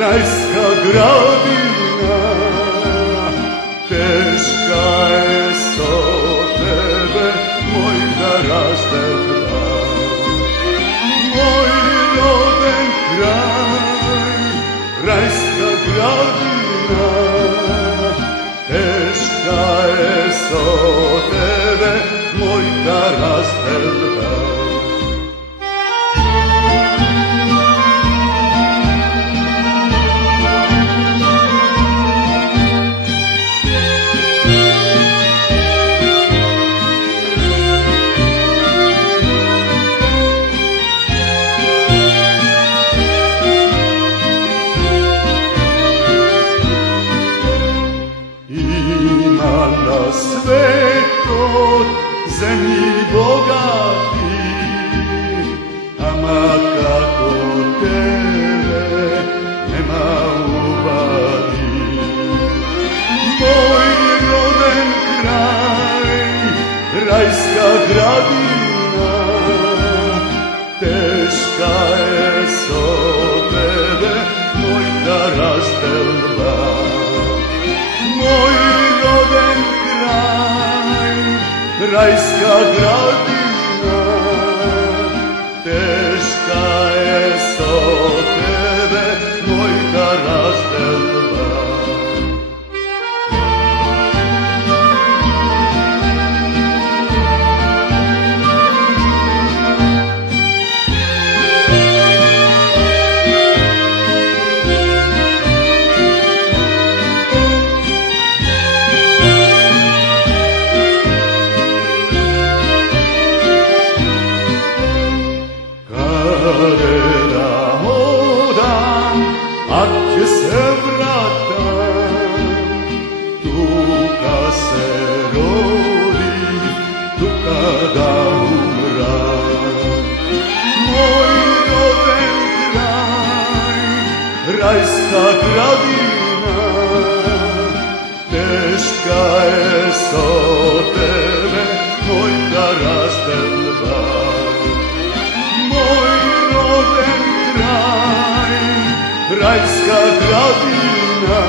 rajska gradina, teška je so tebe, moj da razdelba. Moj roden kraj, rajska gradina, teška je so tebe, moj da razdelba. Ima na svetoj zemlji bogati, ama kako tebe nema u vadi. Moj roden kraj, rajska gradina, teška je so tebe, moj da razdelba. Moj roden kraj, rajska gradina, teška je so tebe, moj da razdelba. Kada da odam, ak će se vratam, tuka se rodi, tuka da umram. Moj roden kraj, rajska gradina, teška je so tebe, moj da razdelba. Rajska gradina,